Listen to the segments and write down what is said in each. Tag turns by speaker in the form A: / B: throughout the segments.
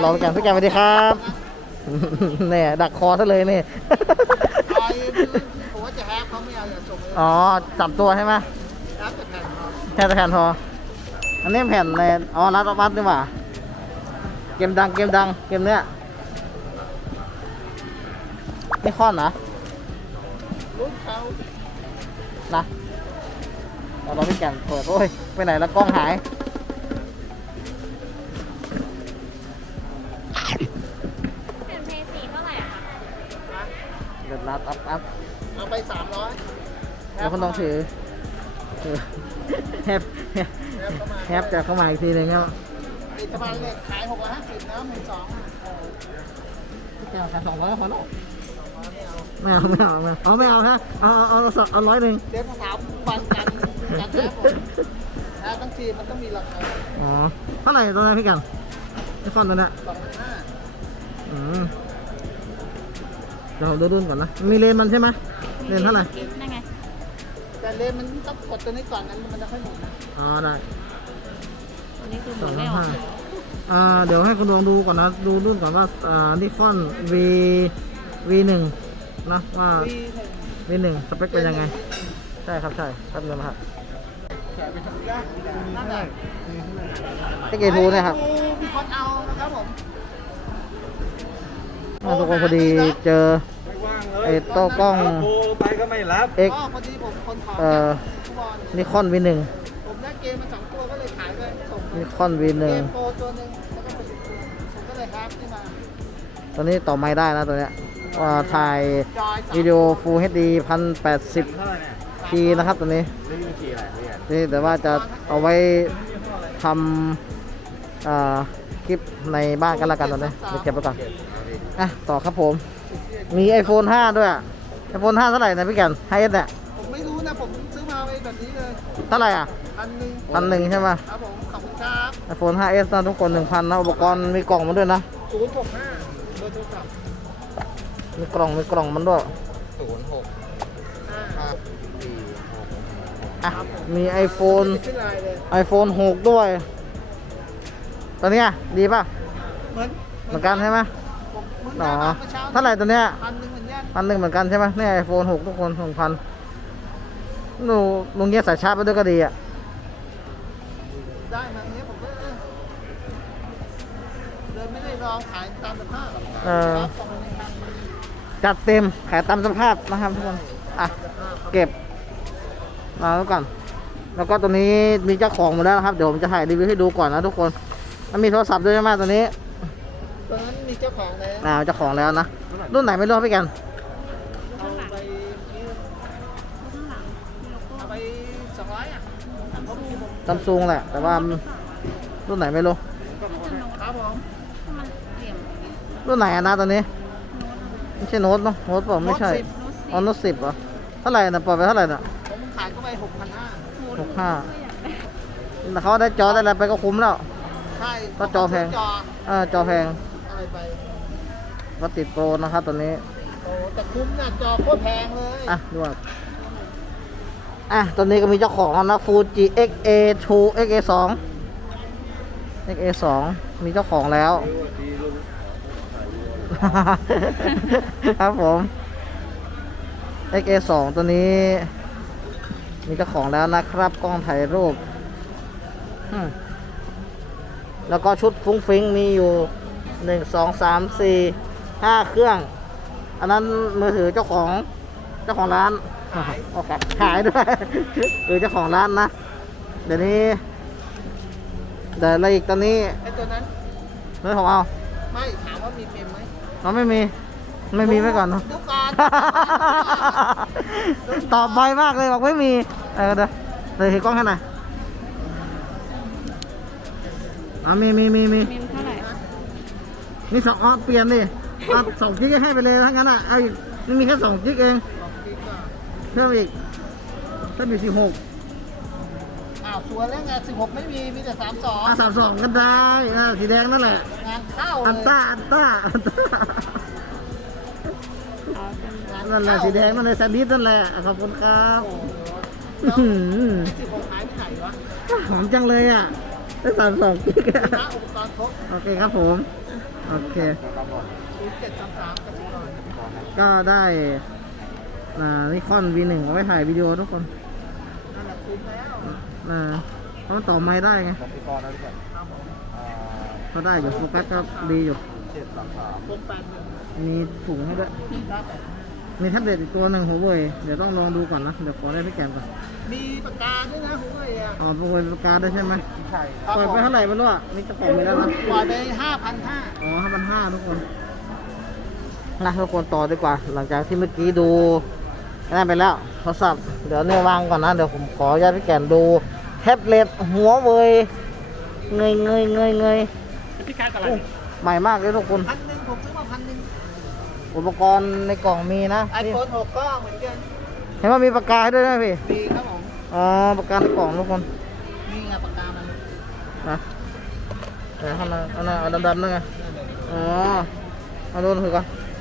A: รอพี่แกสวัสดีครับเนี่ยดักคอซะเลยนี่
B: ผมว่าจะแฮกเขาไม่เอาอย่าส่งเลย
A: อ๋อจับตัวใช่ไหม
B: แฮกแต่แผ่นครับ
A: แค่แต่แผ่นพออันนี้แผ่นในอ๋อรัดวัดนี่หว่าเกมดังเกมเนี้ยนี่ค้อนนะ
B: รุ่นเขา
A: นะเราพี่แกนเปิดโอ้ยไปไหนแล้วกล้องหาย
C: เปลี่ยนเพย์สีเท่าไหร่อะคะ
A: เดือดรัดอัพ
B: เอาไป300
A: แล้วคนต้องถือแฮป
B: เข้ามา
A: แฮปจะเข้ามาอีกทีหนึงครับ
B: ติดสะพานเหล็กขาย650นะมือสอง
A: พี่แกขาย200พอแล้วไม่เอาไม่เอาฮะเอา100หนึ่ง
B: เจ๊ถามวันกันแทบผมนะทั้งทีมันต้องมีราคา
A: อ๋อเท่าไหร่ตัวนี้พี่กันไอคอนตัวเนี้ย
B: 2,500
A: อืมเดี๋ยวผมดูรุ่นก่อนนะมีเลนมันใช่ไหมเลนเท่าไหร่
C: นั่นไง
B: แต่เลนมันต้องกดตัวนี้ก่อนนั้นมันจะค่อยหมุนนะ
A: อ๋อได้
C: ตัวนี้คือห
A: ส
C: มุ
A: อน ง
C: ไม่
A: พัน
C: ออ
A: ห้าก เดี๋ยวให้คุณดวงดูก่อนนะดูรุ่นก่อนว่านิคอน V1 นะว่า
B: V1
A: V1 สเปคเป็นยังไงใช่ครับใช่ครับเดิมครับ
B: นั่นแหละ
A: ไอเกทูเนี่ยครับ
B: มีคนเอานะครับผม
A: ทุกคนพอดีเจอไอโต้กล้อง
D: โทรไปก็ไม่รับ
A: X
B: ก็พอดีผมคนขอ ฟุตบอล
A: นิคอน V1
B: ผมได้เกมมา2ตัวก็เลยขายเลยส่งไป
A: นิคอน
B: เก
A: V1
B: มโปรตัวหนึ่งแล้วก็เป็นตัวผมก็เลยแฮกขึ้นมา
A: ตัวนี้ต่อไม้ได้นะตัวเนี้ยถ่าย
B: จอย3
A: วิดีโอ Full HD 1080p นะครับตัวนี้
D: นี่มีกี่อะไรเนี่ย
A: นี่แต่ว่าจะเอาไว้ทำคลิปในบ้านกันละกันตอนนี้เดี๋ยวเก็บไปก่อนอ่ะต่อครับผมมี iPhone 5 ด้วย iPhone 5 เท่าไหร่นะพี่แกันไฮเอสเนี่ย
B: ผมไม่รู้นะผมซื้อมาไว้แบบนี้เลย
A: เท่าไหร่อ่ะ
B: 1,000
A: 1,000ใช่ไหม
B: ครับผมขอบคุณครับ
A: iPhone 5s นะทุกคน 1,000นะอุปกรณ์มีกล่องมาด้วยนะ
B: 065เบอร์โทรศัพท์
A: มีกล่องมันด้วย
B: 5
A: อ่ะมี iPhone
B: ขึ้นไลน์เลย
A: iPhone 6 ด้วยตัวเนี้ยดีป่ะ
B: เหมือน
A: เหมือนกันใช่ไหม
B: ผมเหมือน
A: อ๋อ
B: กันเมื่อเช้า
A: เท่าไหร่ตัวเนี้ย
B: 1,000เหมือนกัน
A: 1,000เหมือนกันใช่ไหมเนี่ย iPhone 6 ทุกคน 2,000ลุงเงี้ยสายชาร์จไปด้วยก็ดีอ่ะ
B: ได้มาเนี้ยผมก็เลยไม่ได้ลองขายตามสภาพ
A: เออ
B: ครับส่งไปในทาง
A: จัดเต็มขายตามสภาพนะครับทุกคนอ่ะเก็บมาแล้วก่อนแล้วก็ตัวนี้มีเจ้าของหมดแล้วนะครับเดี๋ยวผมจะถ่ายรีวิวให้ดูก่อนนะทุกคนมันมีโทรศัพท์ด้วยใช่ไหมตัวนี้
B: ตอนนั้นมีเจ้าของแล้ว
A: เจ้าของแล้วนะรุ่นไหนไม่รู้พี่กัน
B: เอาไปเอาไป200อ่ะเขามีผม
A: ซัมซุงแหละแต่ว่ารุ่นไหนไม่รู้
B: ครับผม
C: มันเหลี่ยมอย่างนี้
A: รุ่นไหนอะนะตัวนี้ไม่ใช่โน้ตเนาะโน้ตเปล่าไม่ใช่อ๋อโน้ต10เหรอเท่าไหร่นะปล่อยไปเท่าไหร่น่ะ
B: ผมขายเข้าไป6,500
A: 65แต่เขาได้จอได้อะไรไปก็คุ้มแล้ว
B: ใช่
A: ก็จอแพง จอแพง
B: อะไรไป
A: ก็ติดโปรนะครับตัวนี้
B: โอ้แต่คุ้มนะจอโคตรแพงเลย
A: อ่ะดูอ่ะตัวนี้ก็มีเจ้าของแล้วนะ Fuji XA2 XA2 XA2 มีเจ้าของแล้ว ครับผม XA2 ตัวนี้ มีเจ้าของแล้วนะครับกล้องถ่ายรูปแล้วก็ชุดฟุ้งฟิ้งมีอยู่1 2 3 4 5 เครื่อง อันนั้นมือถือเจ้าของร้านโอเคขายด้วย คือเจ้าของร้านนะเดี๋ยวนี้เดี๋ยวอะไรอีกตอนนี้
B: ไอ้ตัวนั้น
A: ไม่ของเอา
B: ไม่ถามว่ามีเมมไหม
A: เราไม่มีไว้ก่อนเนาะ
B: ดูก่อน
A: ตอบไวมากเลยบอกไม่มีเดี๋ยวถือกล้องให้หน่อยมี
C: เมมเท่าไหร่
A: นี่2เปลี่ยนดิ2 กิกให้ไปเลยทั้งนั้นอ่ะเอาอีกนี่มีแค่2 กิกเองเพิ่มอีก16
B: อ้าวสวยแล้วไง16ไม่มีมีแต่32
A: 32ก็ได้สีแดงนั่นแหละ
B: งานเข้าเลย
A: อันต้า
C: เอาเป็น
B: งาน
A: นั่นแหละสีแดงนั่นเลยแซนดิสนั่นแหละขอบคุณครับ
B: แล้ว16หายไปไหนวะ
A: หอมจังเลยอ่ะได้32 กิก
B: นะอุปกรณ์ครบ
A: โอเคครับผมโอเค
B: 0733กสิกร
A: ก็ได้นิคอน V1 เอาไว้ถ่ายวิดีโอทุกคน
B: นั่นแหละคุ้มแล้ว
A: เพราะมันต่อไม้ได้ไง
D: กสิกรนะพี่แก
B: ครับผม
A: ก็ได้อยู่โฟกัสก็ดีอยู่
D: 733
B: 681
A: มีถุงให้ด้วย
B: ได้
A: มีแท็บเล็ตอีกตัวหนึ่งหัวเว่ยเดี๋ยวต้องลองดูก่อนนะ เดี๋ยวขอได้พี่แกมก่อน
B: มีปากกาด้วยนะผมเลยอ่ะ
A: อ๋อประเมินประกาศได้ใช่ไหม
D: ใช่
A: ปล่อยไปเท่าไหร่ไม่รู้อ่ะนี่เจะของไปแล้วนะ
B: ปล่อยไป5,500
A: อ๋อ5,500ทุกคนนะทุกคนต่อดีกว่า หลังจากที่เมื่อกี้ดูนั่นไปแล้วโทรศัพท์เดี๋ยวเนี่ยวางก่อนนะ เดี๋ยวผมขออนุญาตพี่แกนดูแท็บเล็ตหัวเว่ยเงย
B: พี่การอะไร
A: ใหม่มากเลยทุกคน
B: 1,000ผมซื้อมา1,000
A: อุปกรณ์ในกล่องมีนะ
B: ไอ
A: นี่
B: โฟน6ก็เหมือนกัน
A: เห็นว่ามีปากกาให้ด้วยนะพี่
B: มีครับผม
A: อ๋อปากกาในกล่องทุกคน
B: มีไงปากกามัน
A: นะแต่ข้างในเอาดำๆนั่นไงอ๋อเอาดูถือก่อน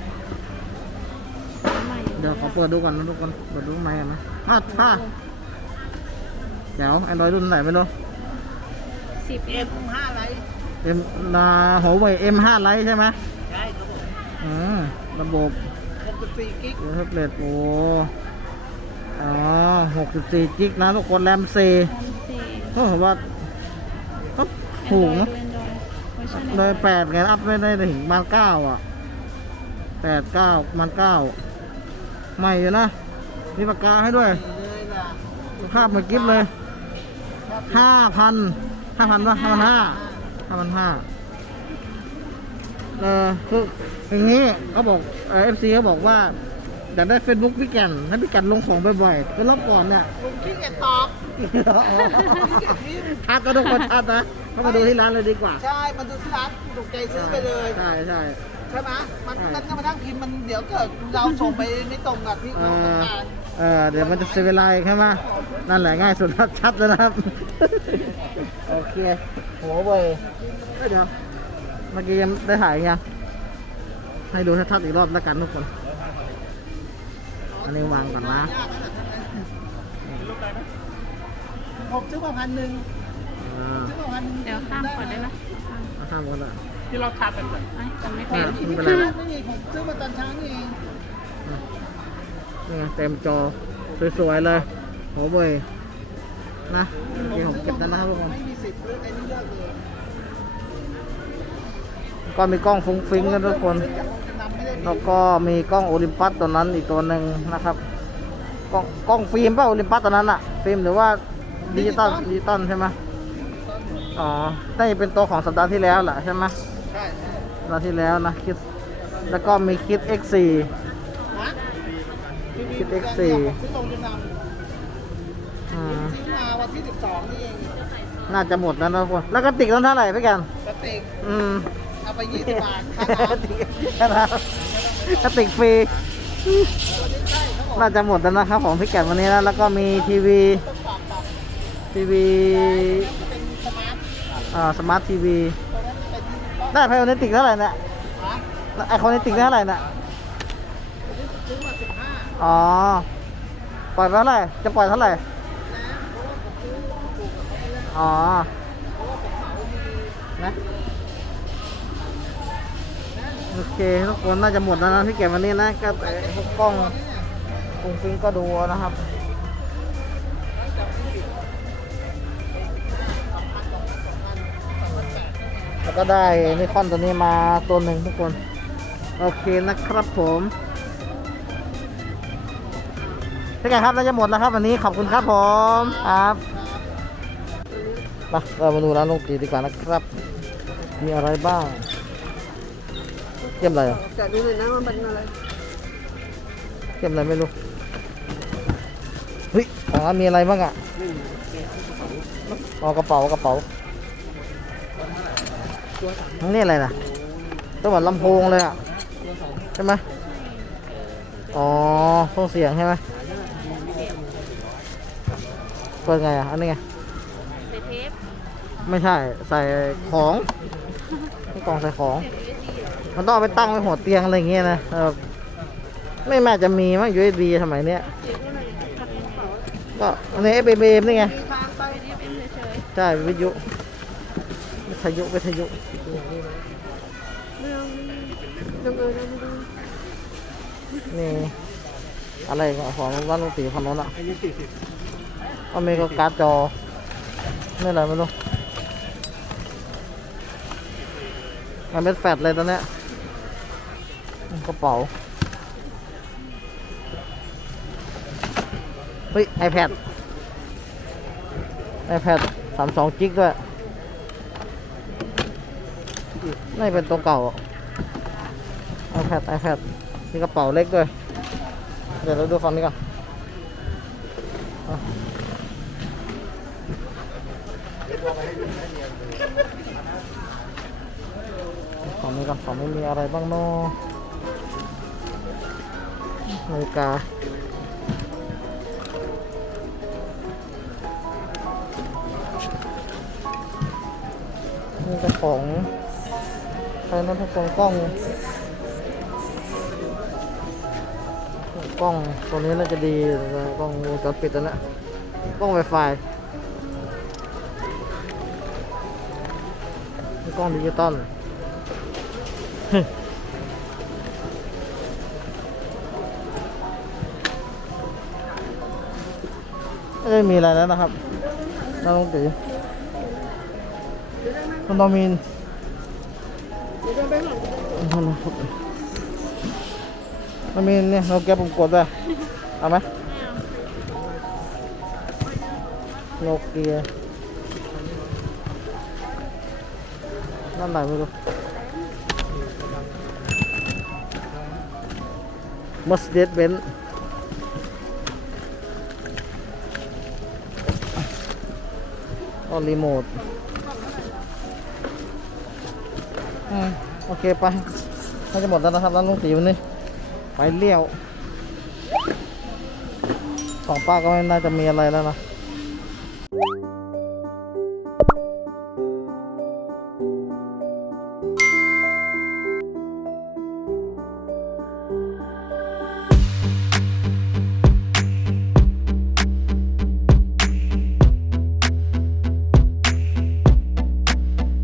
C: ใหม่
A: เดี๋ยวขอเปิดดูก่อนนะทุกคนเปิดดูข้างในกันนะถ้าเดี๋ยวแอนดรอยรุ่นไหนไม่รู้
C: 10
B: เอ็ม5ไร
A: เอ็มหัวเว่ย M5 ไลท์ใช่ไหม
B: ใช่ครับผม
A: ระบบ
B: 64กิก
A: แท็บเล็ตโอ้อ๋อ64กิกนะทุกคนแรม4
C: 4
A: ก็ถือว่าก็ถูกนะ โดย8ไงอัพไม่ได้ถึงประมาณ9อ่ะ8 9มัน9ใหม่อยู่นะ มีปากกาให้ด้วย
B: เลยล่ะ
A: ภาพเหมือนกิฟเลย 5,000 ป่ะ 5,500คืออย่างนี้เขาบอกFC เขาบอกว่าอยากได้ Facebook พี่แก่นให้พี่แก่นลงของบ่อยๆก็รอบก่อนเนี่ย
B: ผมขี้เกียจตอบขี้เกียจพิมพ์
A: ชัดก็ทุกคนชัดนะเข้ามาดูที่ร้านเลยดีกว่า
B: ใช่มันดูที่ร้านถูกใจซื้อไปเลย
A: ใช่
B: ใช่ไหมมันนั่นก็มานั่งพิมพ์มันเดี๋ยวเกิดเราส่งไปไม่ตรงกับที่เขาต้องการ
A: เดี๋ยวมันจะเสียเวลาอีกใช่ไหมนั่นแหละง่ายสุดครับชัดเลยนะครับ โอเคหัวเว่ยเดี๋ยวเมื่อกี้ยังได้ถ่ายยังให้ดูชัดๆอีกรอบแล้วกันทุกคน อันนี้วางก่อนนะ
B: ผมซื้อมา1,000ซื้อมา1,000
C: เดี๋ยวข้ามก่อนได้ไหม
A: เอาข้ามหมดละ
B: ที่เราทำกันเลย
C: ไอ้จำไม่เป็น
A: ไม่เป็นไรหรอก
B: ไม่มีผมซื้อมาตอนเช้านี่เอง
A: นี่ไงเต็มจอสวยๆเลยหัวเว่ยนะเมื่อกี้ผมเก็บแล้วนะครับทุกคน
B: ไม่มีสิทธิ์เลือกไอ้นี่เลือกเลย
A: ก็มีกล้องฟุ้งฟิ้งกันทุกคน
B: ซื้อจากโรงจำนำไม่ได้มี
A: แล้วก็มีกล้องโอลิมปัสตัวนั้นอีกตัวหนึ่งนะครับ กล้องฟิล์มเปล่าโอลิมปัสตัวนั้นอะฟิล์มหรือว่าดิจิตอลใช่ไหมอ๋อน่าจะเป็นตัวของสัปดาห์ที่แล้วแหละใช่ไหม
B: ใช่
A: สัปดาห์ที่แล้วนะคิดแล้วก็มีคิด X4
B: ฮะ
A: คิด X4
B: ซื้อโรงจำนำ
A: อืม
B: ซื้อมาวันที่12นี่เอง
A: น่าจะหมดแล้วนะทุกคนแล้วก็ติกนั้นเท่าไหร่พี่แกัน
B: กระติก
A: อืม
B: เอาไป20 บาทค่าน้ำ
A: กระติกฟรีน่าจะหมดแล้วนะครับของพี่แก่นวันนี้นะแล้วก็มีทีวี
B: ต้องปรับ
A: ทีวี
B: เป็นสมาร์ท
A: สมาร์ททีวี
B: ตัวนั้นเป็นดิจิตอล
A: ได้ไพโอเนติกเท่าไหร่เนี่ย
B: ฮะ
A: ไอคอนเนติกเท่าไหร่เนี่ย
B: ซื้อมา15
A: อ๋อปล่อยไปเท่าไหร่จะปล่อยเท่าไหร่อ๋อนะโอเคทุกคนน่าจะหมดแล้วนะพี่แก่นวันนี้นะก็พวกกล้องฟุ้งฟิ้งก็ดูนะครับ แล้วก็ได้นิคอนตัวนี้มาตัวหนึ่งทุกคน โอเคนะครับผมพี่แกครับน่าจะหมดแล้วครับวันนี้ขอบคุณครับผมครับมาเรามาดูร้านลุงตีดีกว่านะครับ มีอะไรบ้างเก็บอะไรอ่ะ
B: จะดูหน่อยนะว่ามันอะไร
A: เก็บอะไรไม่รู้เฮ้ยของร้านมีอะไรบ้างอ่ะอ๋อกระเป๋นี่อะไรนะตัวเหมือนลำโพงเลยอ่ะใช่ไหมอ๋อเครื่องเสียงใช่ไหมเปิดไงอ่ะอันนี้ไง
C: ใส่เทป
A: ไม่ใช่ใส่ของนี่กล่องใส่ของ มันต้องเอาไปตั้งไว้หัวเตียงอะไรอย่างเงี้ยนะไม่แม่จะมีมั้ง USB สมัยเนี้ยก็อันนี้ FBM นี่ไง
B: มีทางไป
C: เป็นเฉย
A: ใช่วิทยุ
C: ๆไม่เอา
A: นี่อะไรของร้านลุงตีพันนั้นอ่ะ
D: อายุ40
A: อเมริกาการ์ดจอนี่อะไรไม่รู้มันเป็นแฟลชเลยตอนเนี้ยกระเป๋าเฮ้ย iPad 32 กิกด้วยนี่เป็นตัวเก่า iPad มีกระเป๋าเล็กด้วย เดี๋ยวเราดูฝั่งนี้ก่อนอ่ะฝั่งนี้ก่อนฝั่งนี้มีอะไรบ้างเนาะนาฬิกานี่ก็ของใครนั่นทุกคนกล้องตัวนี้น่าจะดีกล้องวงจรปิดแล้วนะกล้อง Wi-Fi นี่กล้องดิจิตอลไม่ได้มีอะไรแล้วนะครับน้องตีคุณตอมีนมันมีเนี่ยเราแก้ปุ่มกดด้วยเอาไหมโนเกียนั่นไหนไม่รู้ Mercedes-Benz ก็รีโมทโอเคไปน่าจะหมดแล้วนะครับร้านลุงตีวันนี้ไปเลี้ยวของป้าก็ไม่น่าจะมีอะไรแล้วนะ